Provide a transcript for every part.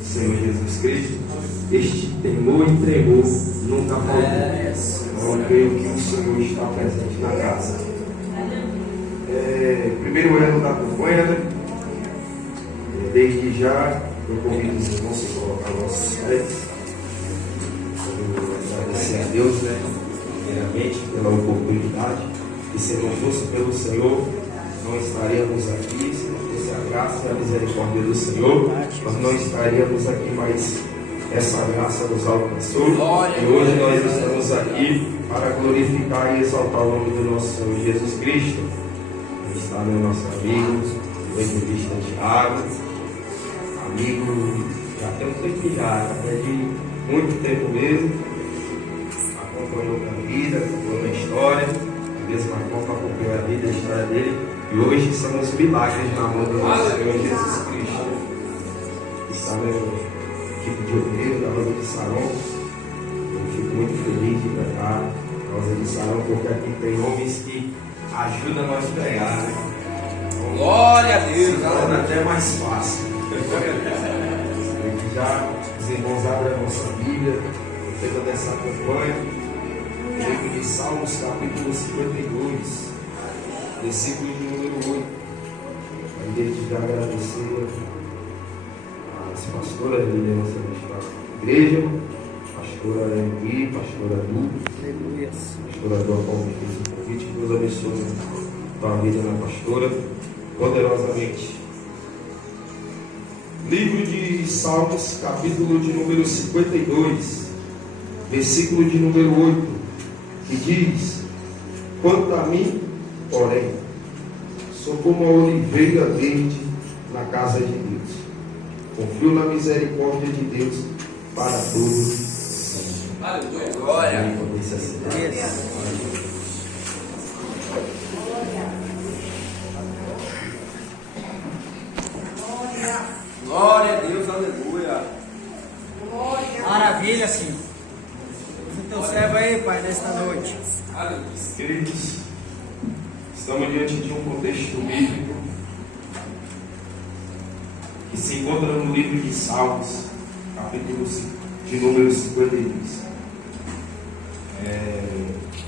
Senhor Jesus Cristo, este temor e tremor nunca faltou. Eu creio que o Senhor está presente na casa. Primeiro ano da campanha, né? Desde já, eu convido os irmãos a colocar nossos pés. Agradecer a Deus, né? Primeiramente, pela oportunidade. E se não fosse pelo Senhor, não estaríamos aqui. Se não fosse a graça e a misericórdia do Senhor, nós não estaríamos aqui, mas essa graça nos alcançou. E hoje nós estamos aqui para glorificar e exaltar o nome do nosso Senhor Jesus Cristo. Está meu nosso amigo, o evangelista Tiago, amigo já tem um tempo já, até de muito tempo mesmo, acompanhou a vida, acompanhou a história, da mesma forma acompanhou a vida, a história dele, e hoje somos milagres na mão do nosso Senhor Jesus Cristo. Está meu equipe de obreiro da Rosa de Saron, eu fico muito feliz de pregar a Rosa de Saron, porque aqui tem homens que ajuda nós a pregar, né? Glória a Deus! Agora até é mais fácil. Já os irmãos abrem a nossa Bíblia, feita dessa campanha, no livro de Salmos, capítulo 52, versículo de número 8. Aí desde já agradecer às pastoras de liderança da igreja, pastora Henri, pastora Du, pastora Du, a qual me fez o convite, que Deus abençoe a tua vida na pastora, poderosamente. Livro de Salmos, capítulo de número 52, versículo de número 8, que diz: quanto a mim, porém, sou como a oliveira verde na casa de Deus. Confio na misericórdia de Deus para todos sempre. Aleluia, glória. Glória a Deus, aleluia. Maravilha, sim. Usa teu servo aí, Pai, nesta noite. Aleluia. Queridos, estamos diante de um contexto bíblico que se encontra no livro de Salmos, capítulo de número 52.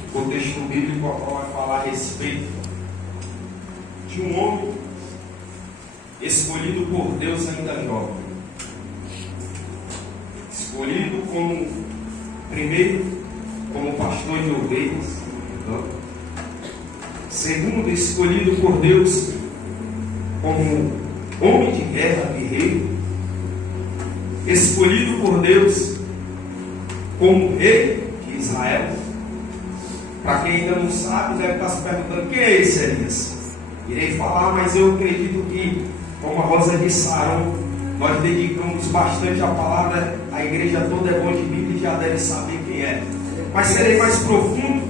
O contexto bíblico ao qual vai falar a respeito de um homem escolhido por Deus ainda jovem, escolhido como primeiro como pastor de ovelhas, segundo escolhido por Deus como homem de guerra, guerreiro, escolhido por Deus como rei de Israel. Para quem ainda não sabe, deve estar se perguntando: quem é esse Elias? Irei falar, mas eu acredito que, como a Rosa de Saron, nós dedicamos bastante a palavra, a igreja toda é boa de Bíblia e já deve saber quem é. Mas serei mais profundo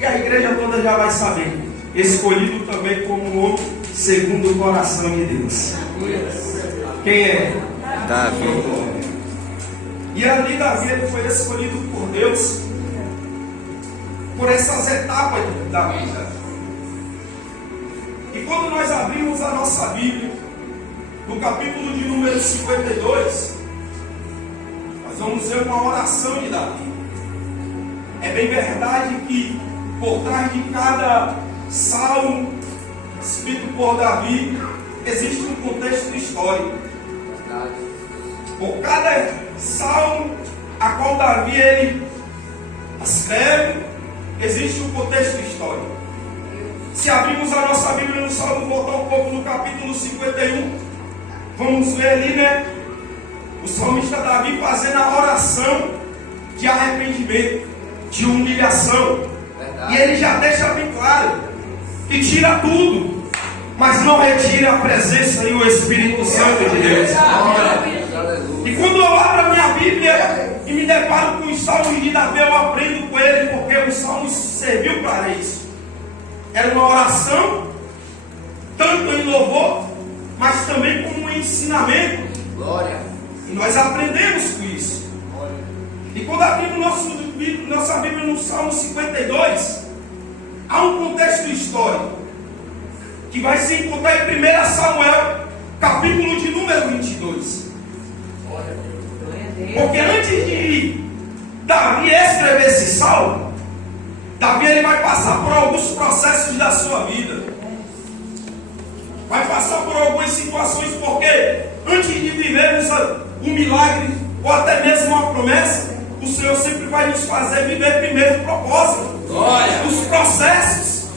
e a igreja toda já vai saber. Escolhido também como um homem segundo o coração de Deus. Quem é? Davi. E ali Davi foi escolhido por Deus por essas etapas da vida. E quando nós abrimos a nossa Bíblia, no capítulo de número 52, nós vamos ver uma oração de Davi. É bem verdade que por trás de cada salmo escrito por Davi, existe um contexto histórico. Por cada salmo a qual Davi ele escreve, existe um contexto histórico. Se abrimos a nossa Bíblia no Salmo, voltar um pouco no capítulo 51, vamos ver ali, né? O salmista Davi fazendo a oração de arrependimento, de humilhação. E ele já deixa bem claro que tira tudo, mas não retira a presença e o Espírito Santo de Deus. E quando eu abro a minha Bíblia e me deparo com os salmos de Davi, eu aprendo com ele, porque os salmos serviu para isso. Era uma oração, tanto em louvor, mas também como um ensinamento. Glória. E nós aprendemos com isso. E quando abrimos nossa Bíblia no Salmo 52, há um contexto histórico que vai se encontrar em 1 Samuel, capítulo de número 22. Porque antes de Davi escrever esse salmo, Davi ele vai passar por alguns processos da sua vida. Vai passar por algumas situações, porque antes de vivermos um milagre ou até mesmo uma promessa, o Senhor sempre vai nos fazer viver primeiro o propósito, os processos.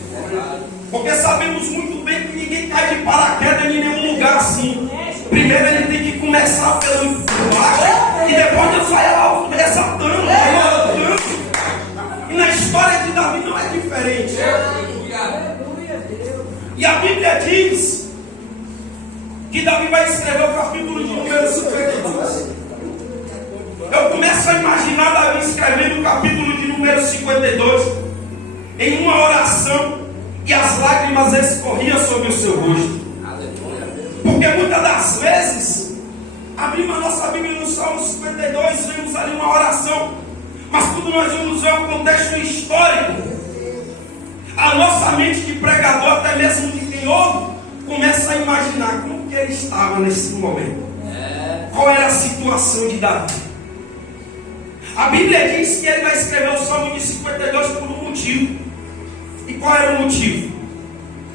Porque sabemos muito bem que ninguém cai de paraquedas em nenhum lugar assim. Primeiro ele tem que começar pelo baixo e depois Deus vai exaltando, E na história de Davi não é diferente. E a Bíblia diz que Davi vai escrever o capítulo de número 52. Eu começo a imaginar Davi escrevendo o capítulo de número 52 em uma oração, e as lágrimas escorriam sobre o seu rosto. Porque muitas das vezes abrimos a nossa Bíblia no Salmo 52, vemos ali uma oração, mas quando nós vamos ver o contexto histórico, a nossa mente de pregador, até mesmo de quem ouve, começa a imaginar como que ele estava nesse momento. Qual era a situação de Davi? A Bíblia diz que ele vai escrever o Salmo de 52 por um motivo. E qual era o motivo?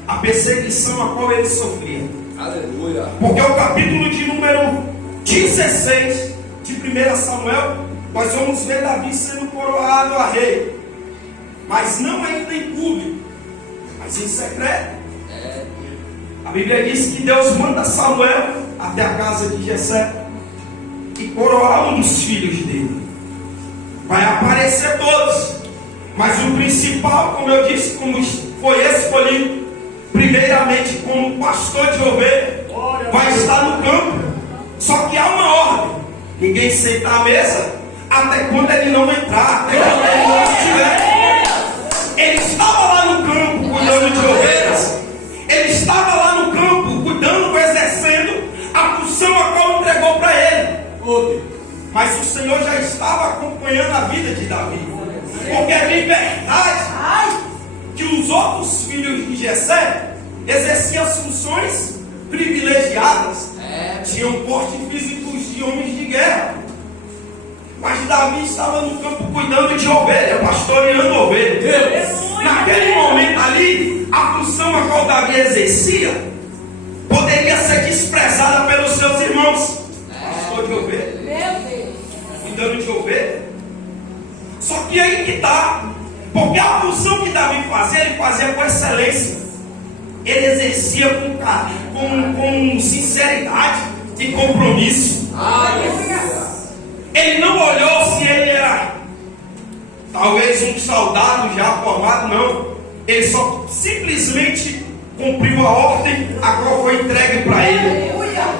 A perseguição a qual ele sofria. Aleluia. Porque o capítulo de número 16 de 1 Samuel, nós vamos ver Davi sendo coroado a rei. Mas não ainda em público, mas em secreto. A Bíblia diz que Deus manda Samuel até a casa de Jessé e coroar um dos filhos dele. Vai aparecer todos, mas o principal, como eu disse, como foi escolhido primeiramente como pastor de ovelha, vai estar no campo. Só que há uma ordem: ninguém senta à mesa até quando ele não entrar, até quando ele não estiver. Ele estava lá no campo cuidando de ovelhas, ele estava lá no campo cuidando, exercendo a função a qual entregou para ele. Mas o Senhor já estava acompanhando a vida de Davi, porque é bem verdade que os outros filhos de Jessé exerciam as funções privilegiadas, tinham porte físicos de homens de guerra, mas Davi estava no campo cuidando de ovelha, pastoreando ovelha. Naquele momento ali, a função a qual Davi exercia poderia ser desprezada pelos seus irmãos. Pastor de ovelha, cuidando de ovelha. Só que aí que está, porque a função que Davi fazia, ele fazia com excelência, ele exercia com sinceridade e compromisso. Ele não olhou se ele era talvez um soldado já formado, não. Ele só simplesmente cumpriu a ordem a qual foi entregue para ele.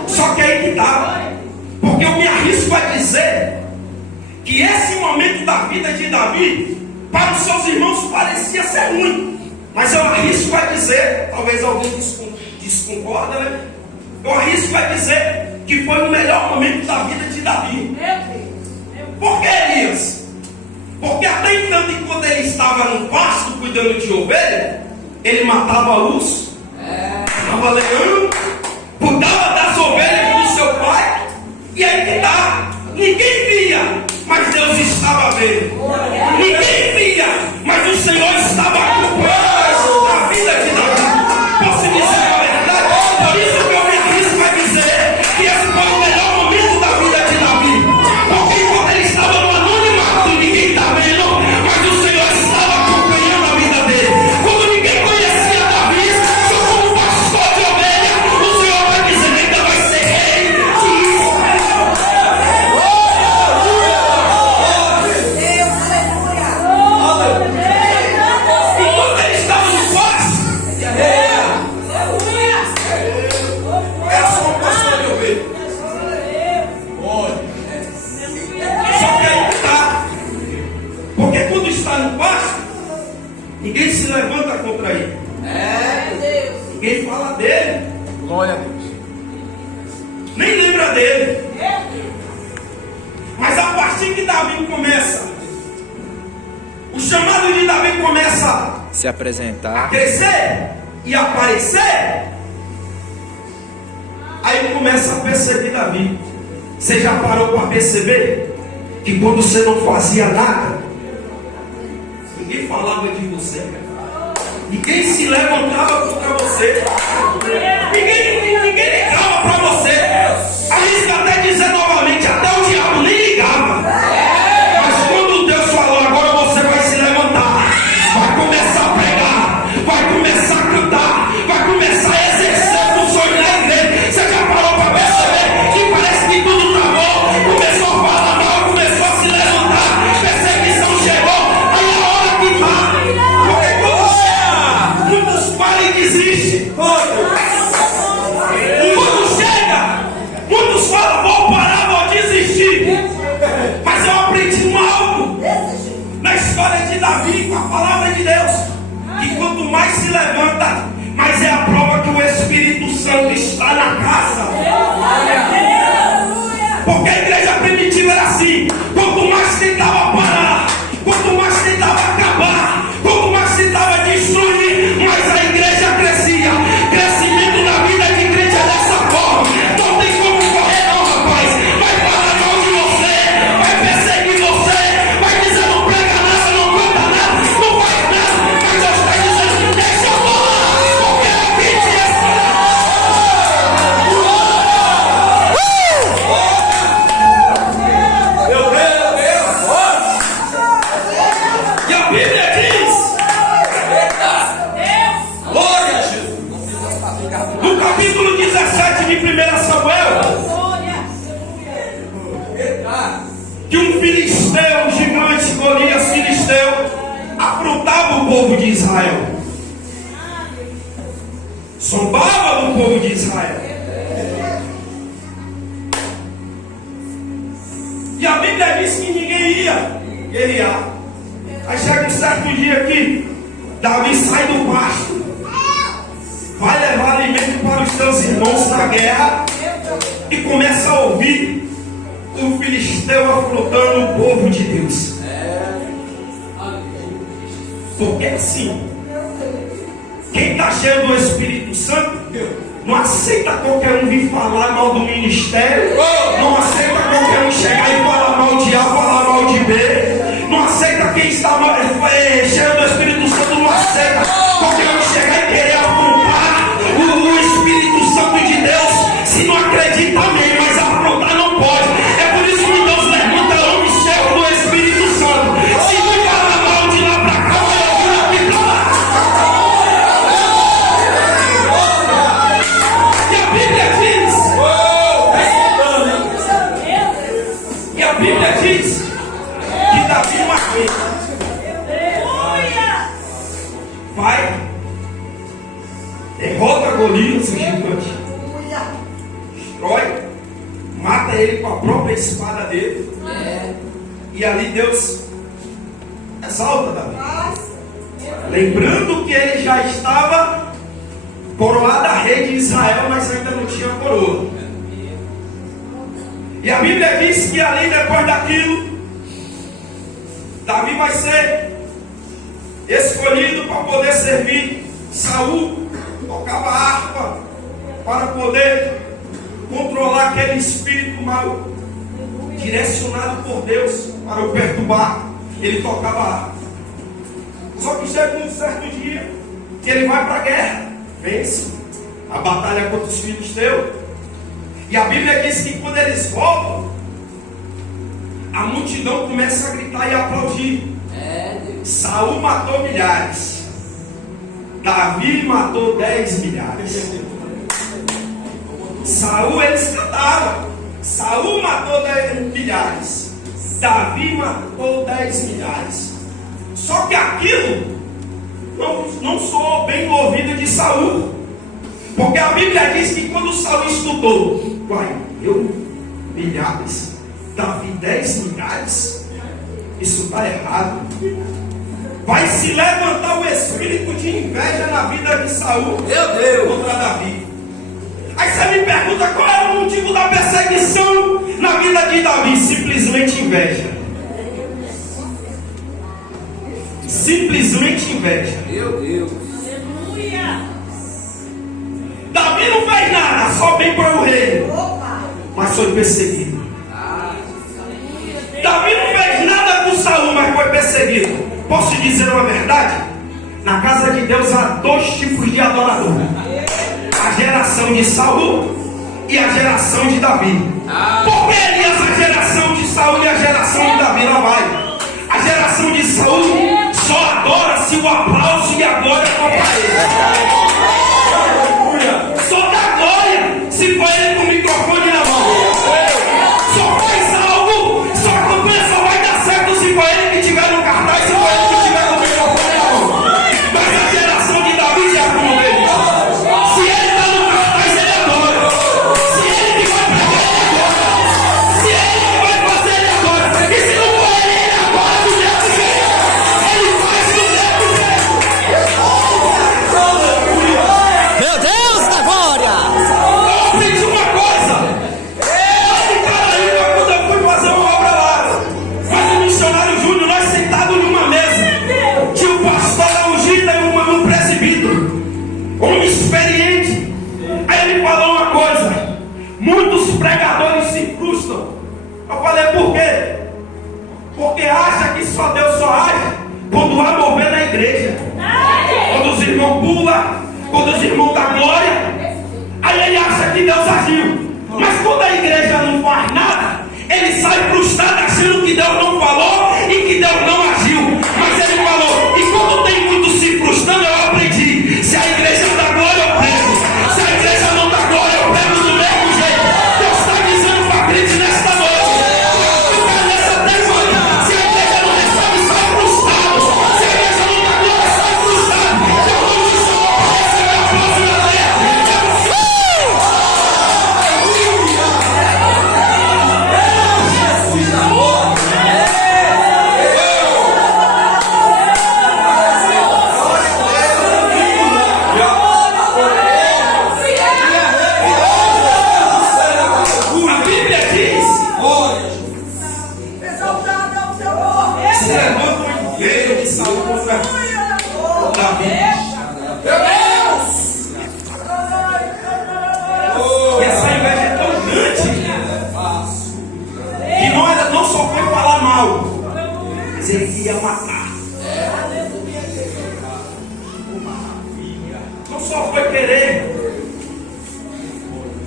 Só que aí que está, porque eu me arrisco a dizer que esse momento da vida de Davi, para os seus irmãos parecia ser ruim, mas eu arrisco a dizer, talvez alguém desconcorda, né? Eu arrisco a dizer que foi o melhor momento da vida de Davi. Por que, Elias? Porque até então, enquanto ele estava no pasto cuidando de ovelha, ele matava urso, matava leão, cuidava das ovelhas do seu pai, e aí que dá, ninguém via, mas Deus estava vendo. Ninguém via, mas o Senhor estava acompanhando a vida de Davi. Posso dizer a verdade? Por isso que eu me arrisco a dizer que esse foi o melhor momento da vida de Davi. Porque enquanto ele estava no anonimato, ninguém está vendo, mas o Senhor estava acompanhando a vida dele. Quando ninguém conhecia Davi, só como pastor de ovelha, o Senhor vai dizer: ainda vai ser rei de Israel. Enquanto ele estava no pasto, era só um pastor de ovelha. Só que aí está, porque quando está no pasto, ninguém se levanta contra ele, ninguém fala dele, Glória a Deus. nem lembra dele. Mas a partir que Davi começa, o chamado de Davi começa Se a apresentar. crescer e aparecer, aí começa a perceber Davi. Você já parou para perceber que quando você não fazia nada, ninguém falava de você, ninguém se levantava contra você, ninguém ligava para você. Arrisca até dizer novamente, até o diabo nem ligava. Mas quando Deus falou, agora você vai se levantar, vai começar a pregar, vai começar a cantar, vai começar a exercer funções na igreja. Você já parou para perceber que parece que tudo travou, começou a falar mal, começou a se levantar, perseguição chegou, aí a hora que tá, porque quando muitos param e desistem. Quando chega, muitos falam, vou parar, vou desistir. Mas eu aprendi algo na história de Davi, com a palavra de Deus, que quanto mais se levanta, mais é a prova que o Espírito Santo está na casa. Porque a igreja primitiva era assim: quanto mais tentava parar, quanto mais tentava acabar, quanto mais tentava destruir, mais a igreja crescia. Crescimento na vida de crente é dessa forma. Não tem como correr não, rapaz. Vai falar mal de você, vai perseguir você, vai dizer não prega nada, não canta nada, não faz nada, mas Deus está dizendo, deixa eu falar, porque a vida é Meu Deus! E a Bíblia diz, glória a Jesus, no capítulo 17 de 1 Samuel, que um filisteu, um gigante, Golias filisteu, afrontava o povo de Israel, zombava do povo de Israel. E a Bíblia diz que ninguém ia guerrear. Aí chega um certo dia que Davi sai do pasto, vai levar alimento para os seus irmãos na guerra, e começa a ouvir o filisteu afrontando o povo de Deus. Porque assim, quem está cheio do Espírito Santo não aceita qualquer um vir falar mal do ministério, não aceita qualquer um chegar e falar mal de A, falar mal de B, não aceita quem está cheio do Espírito Santo, não aceita qualquer um chegar e querer afrontar o Espírito Santo de Deus. Se não acredita, amém, mas afrontar não pode. É por isso que Deus levanta homens cheios do Espírito Santo. Se não falar mal de lá para cá, vai ouvir aqui para lá. E a Bíblia diz que Davi uma vez vai, derrota Golias, o gigante, destrói, mata ele com a própria espada dele, e ali Deus exalta Davi, lembrando que ele já estava coroado a rei de Israel, mas ainda não tinha coroa. E a Bíblia diz que ali, depois daquilo, Davi vai ser escolhido para poder servir Saul, tocava harpa para poder controlar aquele espírito mal, direcionado por Deus para o perturbar. Ele tocava harpa. Só que chega um certo dia que ele vai para a guerra, vence a batalha contra os filisteus. E a Bíblia diz que quando eles voltam, a multidão começa a gritar e aplaudir. Saul matou milhares, Davi matou 10 milhares. Saul, eles cantavam, Saul matou 10 milhares, Davi matou 10 milhares. Só que aquilo não soou bem no ouvido de Saul, porque a Bíblia diz que quando Saul estudou, eu milhares, Davi 10 milhares, isso está errado. Vai se levantar o espírito de inveja na vida de Saul, meu Deus, contra Davi. Aí você me pergunta qual era o motivo da perseguição na vida de Davi? Simplesmente inveja. Simplesmente inveja. Meu Deus. Davi não fez nada, só bem para o rei, mas foi perseguido. Davi perseguido. Posso dizer uma verdade? Na casa de Deus há dois tipos de adorador: a geração de Saul e a geração de Davi. Por que, Elias, a geração de Saul e a geração de Davi? Lá vai. A geração de Saul só adora se o aplauso e a glória for para ele. Só dá glória se for ele com o microfone na mão. Só faz algo, só a campanha só vai dar certo se for ele que estiver no cartaz, se for ele que estiver com o microfone na mão. Mas a geração de Davi já como ele. Se ele está no cartaz, ele adora. Se ele que vai pregar, ele adora. Se ele que vai fazer, ele adora. E se não for ele, ele adora do jeito que ele faz do jeito que Meu Deus da glória! eu aprendi uma coisa. Lá de Caraíba, quando eu fui fazer uma obra lá, mas o missionário Júnior, nós sentados numa mesa, tinha o pastor Augita e um presbítero, homem experiente. Aí ele falou uma coisa: muitos pregadores se frustram. Eu falei, por quê? Porque acha que só Deus só age quando há mover na igreja, quando os irmãos pulam, quando os irmãos dão glória. Aí ele acha que Deus agiu. Mas quando a igreja não faz nada, ele sai frustrado achando que Deus não falou e que Deus não agiu. Mas ele falou. E quando tem muito se frustrando, eu aprendi: se a igreja dá glória, eu prego. Se a igreja não dá glória, eu prego do mesmo jeito. Deus está dizendo para a crente nesta noite: ficar nessa terra. Se a igreja não recebe, sai frustrado. Se a igreja não dá glória, sai frustrado. Deus não te chamou para receber a próxima terra. A Bíblia diz: se levanta um guerreiro de Saul contra Davi. E essa inveja é tão grande que não só foi falar mal, mas ele ia matar. Não só foi querer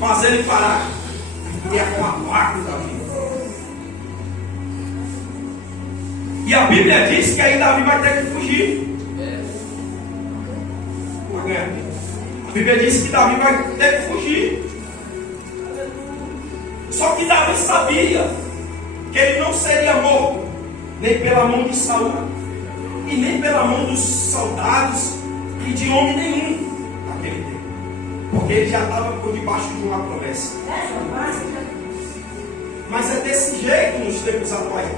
fazer ele parar, ele ia acabar com Davi. E a Bíblia diz que aí Davi vai ter que fugir. A Bíblia diz que Davi vai ter que fugir. Só que Davi sabia que ele não seria morto nem pela mão de Saul e nem pela mão dos soldados e de homem nenhum naquele tempo, porque ele já estava por debaixo de uma promessa. Mas é desse jeito nos tempos atuais.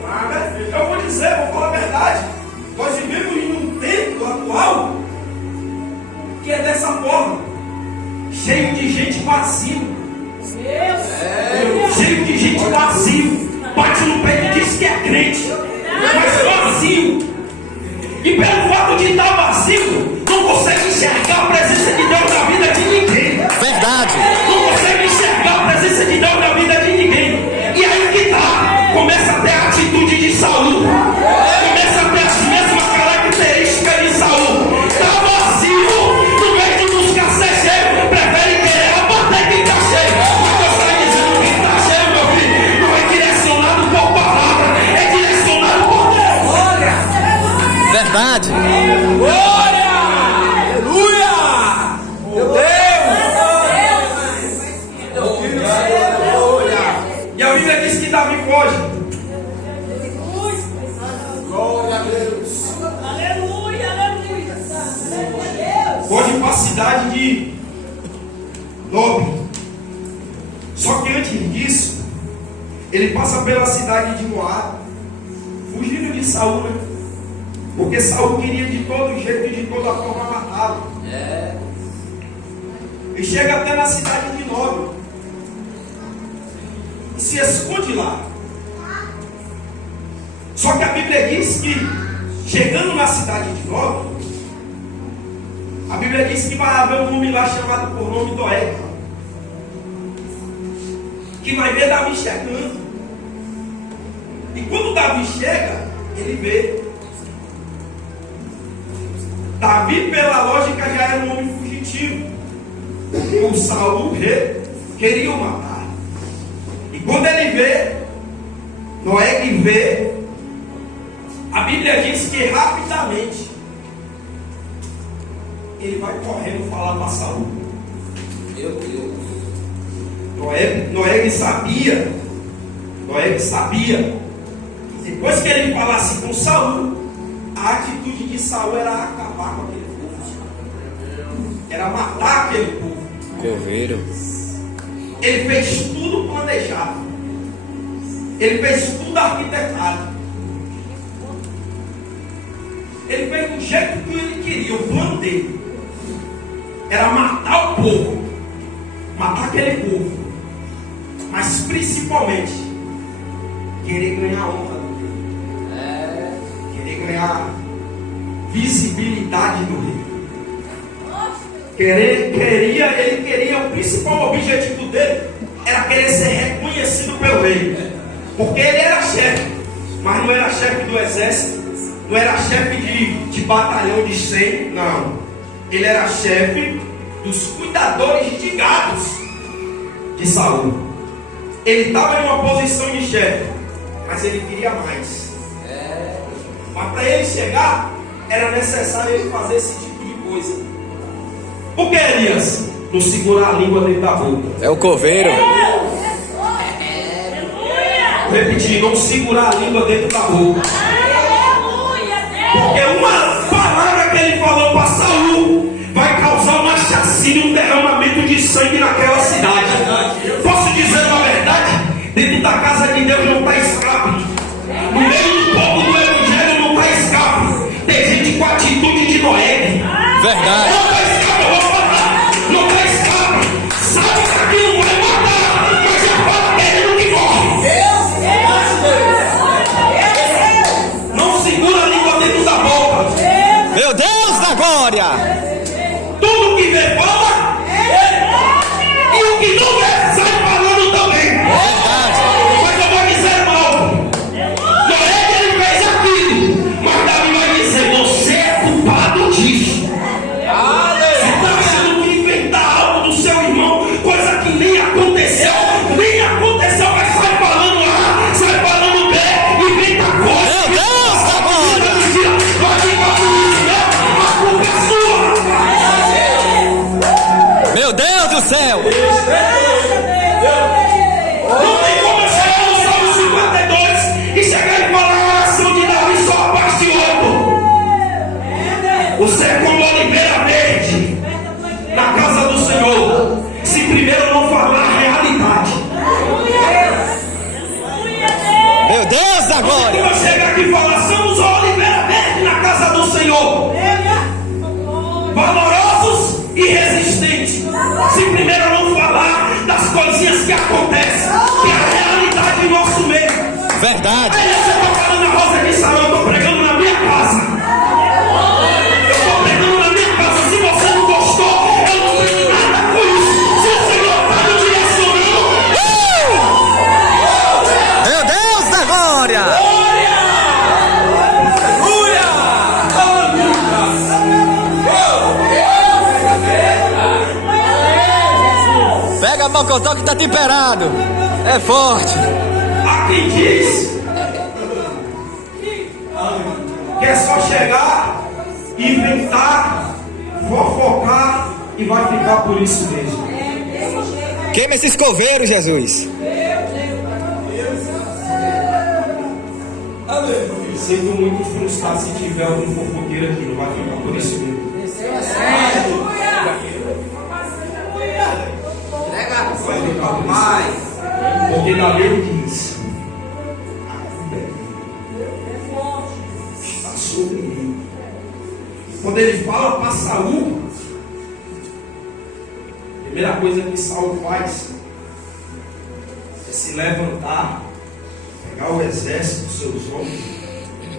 Eu vou dizer, vou falar a verdade. Nós vivemos em um tempo atual que é dessa forma, cheio de gente vazio. Cheio de gente vazio. Bate no peito e diz que é crente, mas vazio. E pelo fato de estar vazio, não consegue enxergar a presença de Deus na vida de ninguém. Verdade! Não consegue enxergar a presença de Deus na vida de ninguém. E aí que tá, começa a ter a atitude de Saul, começa a ter as mesmas características de Saul. Tá vazio, no meio de buscar ser cheio, prefere querer abater quem tá cheio. Mas Deus está dizendo que tá cheio, meu filho, não é direcionado por palavra, é direcionado por Deus. Verdade! Glória! Aleluia! Meu Deus! E a Bíblia diz que Davi foge. Glória a Deus! Aleluia, aleluia. Foge para a cidade de Nob. Só que antes disso, ele passa pela cidade de Moab, fugindo de Saul, né? Porque Saul queria de todo jeito e de toda forma matá-lo. E chega até na cidade de Nob e se esconde lá. Só que a Bíblia diz que, chegando na cidade de Nob, a Bíblia diz que vai haver um homem lá chamado por nome Doeg, que vai ver Davi chegando. E quando Davi chega, ele vê Davi, pela lógica, já era um homem fugitivo. O Saul queria o matar. E quando ele vê, Noé vê, a Bíblia diz que rapidamente ele vai correndo falar para Saul. Meu Deus. Noé sabia. Depois que ele falasse com Saul, a atitude de Saul era acabar com aquele povo, era matar aquele povo. Coveiro. Ele fez tudo planejado, ele fez tudo arquitetado, ele fez do jeito que ele queria. O plano dele era matar o povo, matar aquele povo, mas principalmente querer ganhar honra do rei, querer ganhar visibilidade do rei. Ele queria, o principal objetivo dele era querer ser reconhecido pelo rei, porque ele era chefe, mas não era chefe do exército, não era chefe de batalhão de 100, não. Ele era chefe dos cuidadores de gados de Saul. Ele estava em uma posição de chefe, mas ele queria mais. Mas para ele chegar, era necessário ele fazer esse tipo de coisa. Por que, Elias? Não segurar a língua dentro da boca. É o coveiro. Vou repetir, não segurar a língua dentro da boca. Porque uma palavra que ele falou para Saul vai causar uma chacina, um derramamento de sangue naquela cidade. Posso dizer uma verdade? Dentro da casa de Deus não está escape. No meio do povo do Evangelho não está escape. Tem gente com atitude de Noé. Verdade. Não está escape, eu vou falar. Não está escape. Sabe que aquilo vai matar, mas já fala querendo que morre. Não segura a língua dentro da boca. Meu Deus da glória. Tudo que vê fala, e o que não vê sai falando também. Verdade. Mas eu vou dizer mal. Não é que ele fez aquilo, mas Davi vai dizer: você é culpado disso. Você está achando que inventar algo do seu irmão, coisa que nem aconteceu, mas sai falando A, sai falando B, inventa coisa. Meu Deus da glória. Mentira, vai ficar por isso, né? A culpa é sua. Meu Deus do céu. Não tem como eu chegar no Salmo 52 e chegar e falar a oração de Davi só a parte 8. Você é como oliveira verde na casa do Senhor, se primeiro não falar a realidade. Meu Deus da glória. Quando eu chegar aqui e falar: somos a oliveira verde na casa do Senhor, valorosos e resistentes, se primeiro não falar das coisinhas que acontecem, que é a realidade do nosso meio. Verdade. Aí você está falando a Rosa de Sarão, eu estou pregando na minha casa. Eu estou pregando na minha casa. Se você não gostou, eu não tenho nada com isso. Se o Senhor está me direcionando, Meu Deus da glória. Pega a mocotó que tá temperado. É forte. há quem diz que é só chegar, inventar, fofocar e vai ficar por isso mesmo. Queima esses coveiros, Jesus. Sinto muito frustrado se tiver algum fofoqueiro aqui, não vai ficar por isso mesmo. Vai ficar por isso. Porque na lei ele diz: está sobre mim. Quando ele fala para Saul, a primeira coisa que Saul faz é se levantar, pegar o exército dos seus homens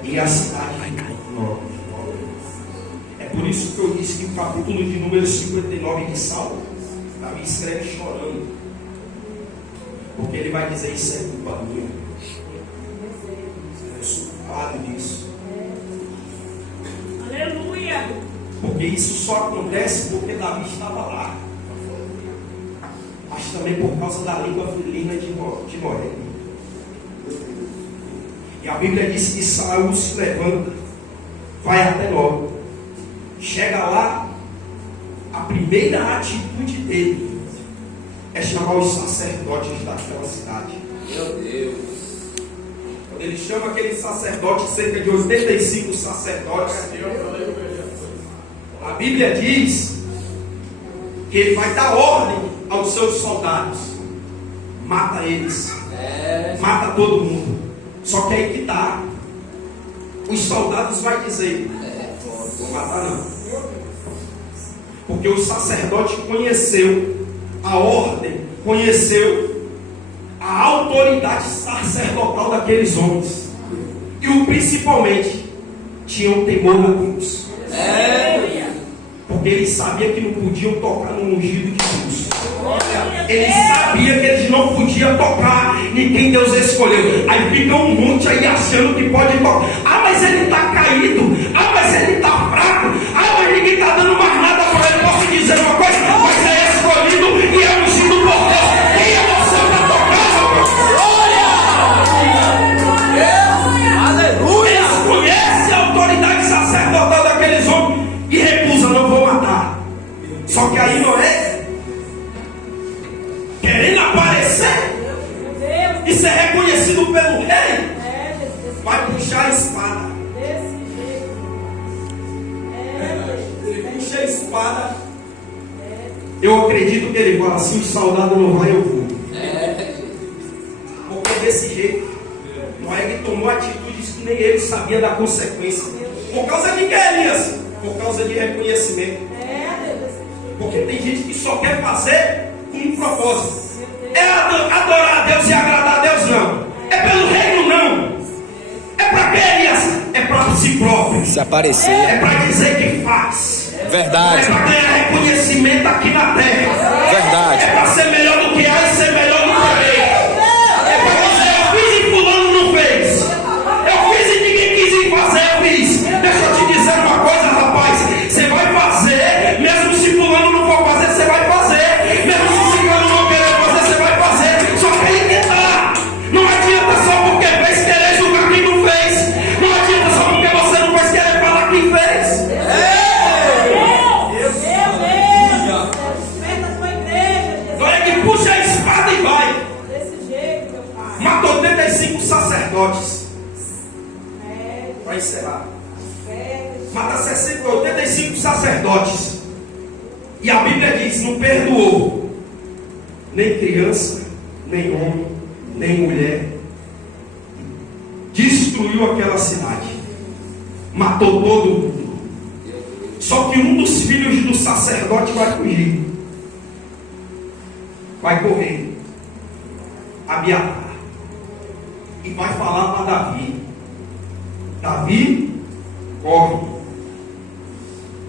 e a cidade vai cair. É por isso que eu disse que o capítulo de número 59 de Saul, Davi escreve chorando. Porque ele vai dizer: isso é culpa minha. Eu sou culpado disso. Aleluia. Porque isso só acontece porque Davi estava lá. Mas também por causa da língua felina de Moré. E a Bíblia diz que Saul se levanta, vai até Nó. Chega lá, a primeira atitude dele é chamar os sacerdotes daquela cidade. Meu Deus. Quando ele chama aquele sacerdote, cerca de 85 sacerdotes, a Bíblia diz que ele vai dar ordem aos seus soldados: mata eles, mata todo mundo. Só que aí que está, os soldados vão dizer: vou matar não, porque o sacerdote conheceu a ordem, conheceu a autoridade sacerdotal daqueles homens, e principalmente tinham temor a Deus, porque eles sabiam que não podiam tocar no ungido de Deus. Eles sabiam que eles não podiam tocar em quem Deus escolheu. Aí fica um monte aí achando que pode tocar. Ah, mas ele está caído. Ah, mas ele está fraco. Ah, mas ninguém está dando mais nada para ele. Posso dizer uma coisa? Mas é escolhido e é ungido por Deus. Quem é você para tocar? Aleluia! Eles conhecem a autoridade sacerdotal daqueles homens e recusam: não vou matar. Só que aí Noé, querendo aparecer e ser reconhecido pelo rei, vai puxar a espada. Ele puxa a espada. Eu acredito que ele fala assim: o soldado não vai, eu vou. Porque desse jeito Noé tomou atitudes que nem ele sabia da consequência. Por causa de que, Elias? Por causa de reconhecimento. Porque tem gente que só quer fazer com um propósito. É adorar a Deus e agradar a Deus, não. É pelo reino, não. É para quê, Elias? É para si próprio. Se aparecer. É para dizer que faz. Verdade. É para ganhar reconhecimento aqui na terra. Verdade. É para ser melhor do que A e ser melhor do que B. É para dizer: eu fiz e fulano não fez. Eu fiz e ninguém quis fazer, eu fiz. Deixa eu te dizer uma coisa, rapaz. Você vai fazer, mesmo se fulano não for fazer, você vai fazer. Mesmo se fulano não querer fazer, você vai fazer. Só que aí que tá. Não adianta só porque fez querer julgar quem não fez. Não adianta só porque você não fez querer falar quem fez. Olha que puxa a espada e vai. Matou 85 sacerdotes. Para encerrar, mata 85 sacerdotes. E a Bíblia diz: não perdoou nem criança, nem homem, nem mulher. Destruiu aquela cidade, matou todo mundo. Só que um dos filhos do sacerdote vai fugir, vai correr, Abiatar, e vai falar para Davi: Davi, corre,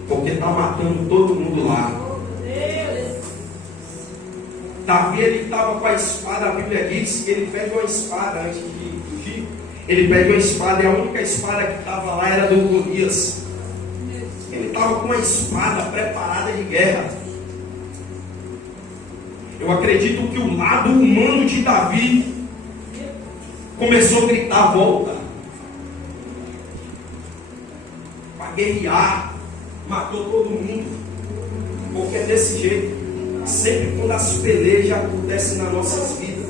porque está matando todo mundo lá. Davi, ele estava com a espada. A Bíblia diz que ele pede uma espada antes de fugir. Ele pede uma espada, e a única espada que estava lá era do Golias. Ele estava com uma espada preparada de guerra. Eu acredito que o lado humano de Davi começou a gritar: volta, para guerrear. Matou todo mundo. Porque é desse jeito. Sempre quando as pelejas acontecem nas nossas vidas,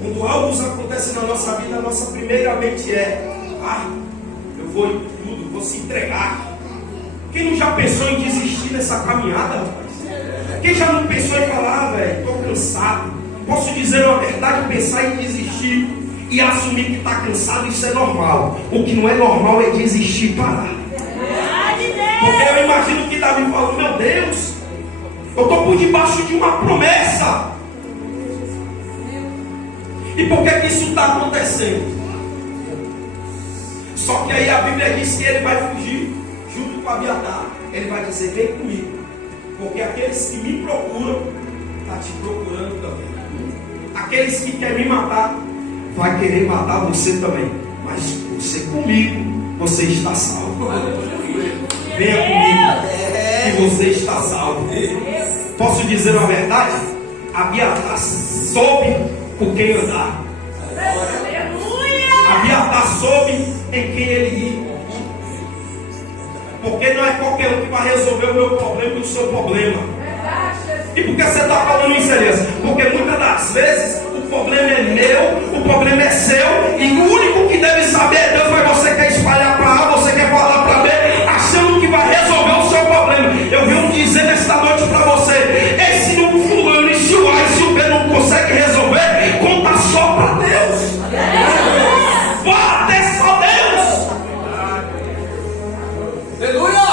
quando algo acontece na nossa vida, a nossa primeira mente é: eu vou em tudo, vou se entregar. Quem não já pensou em desistir dessa caminhada, rapaz? Quem já não pensou em falar: velho, estou cansado? Posso dizer uma verdade: pensar em desistir e assumir que está cansado, isso é normal. O que não é normal é desistir e parar. Porque eu imagino que Davi falou: meu Deus, eu estou por debaixo de uma promessa. E por que isso está acontecendo? Só que aí a Bíblia diz que ele vai fugir junto com Abiatar. Ele vai dizer: vem comigo, porque aqueles que me procuram estão te procurando também. Aqueles que querem me matar vai querer matar você também. Mas você comigo, você está salvo. venha comigo, que você está salvo. Posso dizer uma verdade? Abiatar soube por quem andar. Abiatar soube em quem ele ia. Porque não é qualquer um que vai resolver o meu problema e o seu problema. E por que você está falando isso, Elias? Porque muitas das vezes o problema é meu, o problema é seu, e o único que deve saber é Deus, mas você quer espalhar para A, você quer falar para B, achando que vai resolver o seu problema. Eu venho dizer nesta noite para você: esse o fulano, e se o A e se o B não consegue resolver, conta só para Deus. Vá até só Deus. Aleluia!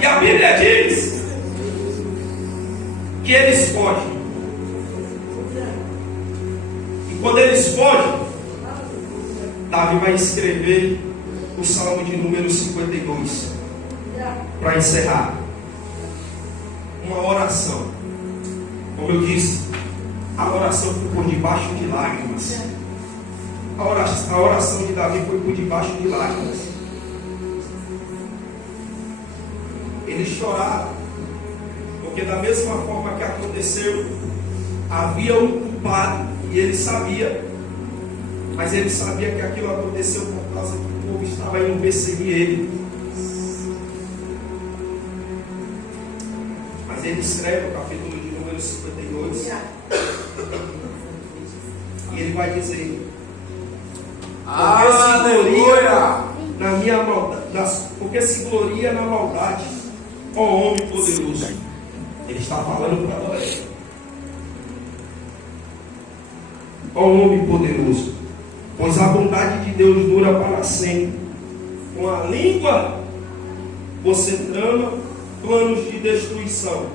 E a Bíblia diz que eles fogem. E quando eles fogem, Davi vai escrever o Salmo de número 52 para encerrar. Uma oração. Como eu disse, a oração foi por debaixo de lágrimas. A oração de Davi foi por debaixo de lágrimas. Eles choraram, porque da mesma forma que aconteceu, havia um culpado, e ele sabia, mas ele sabia que aquilo aconteceu por causa que o povo estava indo perseguir ele. Mas ele escreve o capítulo de número 52, e ele vai dizer: aleluia! Na minha maldade, porque se gloria na maldade, ó homem poderoso. Ele está falando para nós. Ó homem poderoso, pois a bondade de Deus dura para sempre. Com a língua você trama planos de destruição.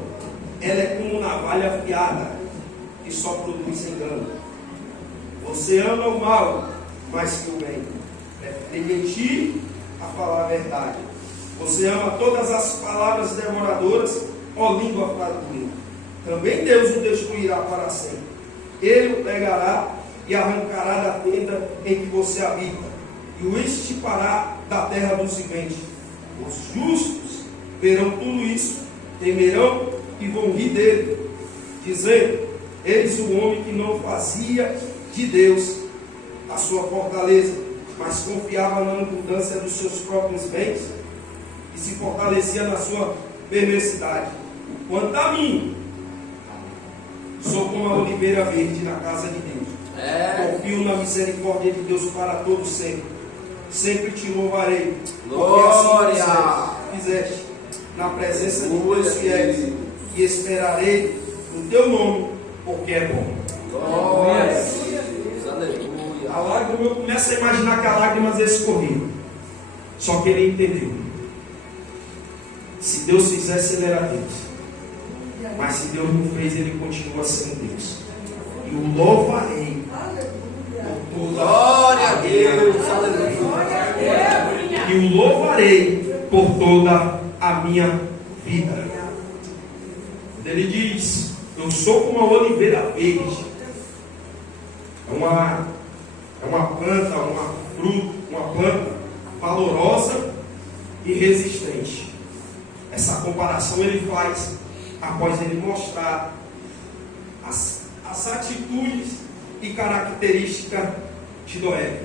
Ela é como navalha afiada, que só produz engano. Você ama o mal mais que o bem. Prefere mentir a falar a verdade. Você ama todas as palavras devoradoras, ó língua fraudulenta. Também Deus o destruirá para sempre. Ele o pegará e arrancará da tenda em que você habita, e o extirpará da terra dos viventes. Os justos verão tudo isso, temerão e vão rir dele, dizendo: eis o homem que não fazia de Deus a sua fortaleza, mas confiava na abundância dos seus próprios bens e se fortalecia na sua perversidade. Quanto a mim, sou como a oliveira verde na casa de Deus. Confio na misericórdia de Deus para todo sempre. Sempre te louvarei. Glória! Porque assim fizeste na presença de Deus fiéis, e esperarei no teu nome, porque é bom. Glória! Aleluia! A lágrima, eu começo a imaginar que a lágrima escorria. Só que ele entendeu. Se Deus fizesse, ele era Deus. Mas se Deus não fez, ele continua sendo Deus. E o louvarei por toda Glória a Deus! E o louvarei por toda a minha vida. Ele diz: eu sou como a oliveira verde. É uma planta, uma planta valorosa e resistente. Essa comparação ele faz após ele mostrar as atitudes e características de Noé.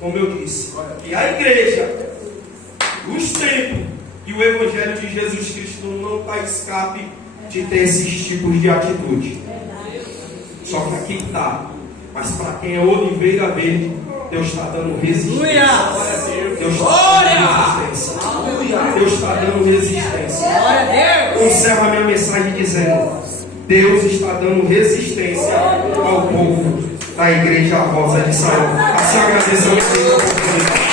Como eu disse, que a igreja, os templos e o evangelho de Jesus Cristo não está escape de ter esses tipos de atitude. Só que aqui está. Mas para quem é oliveira verde, Deus está dando resistência. Deus está dando resistência. Deus está dando resistência. Eu encerro a minha mensagem dizendo: Deus está dando resistência ao povo da igreja Rosa de Saul. Assim agradeço a vocês a oportunidade.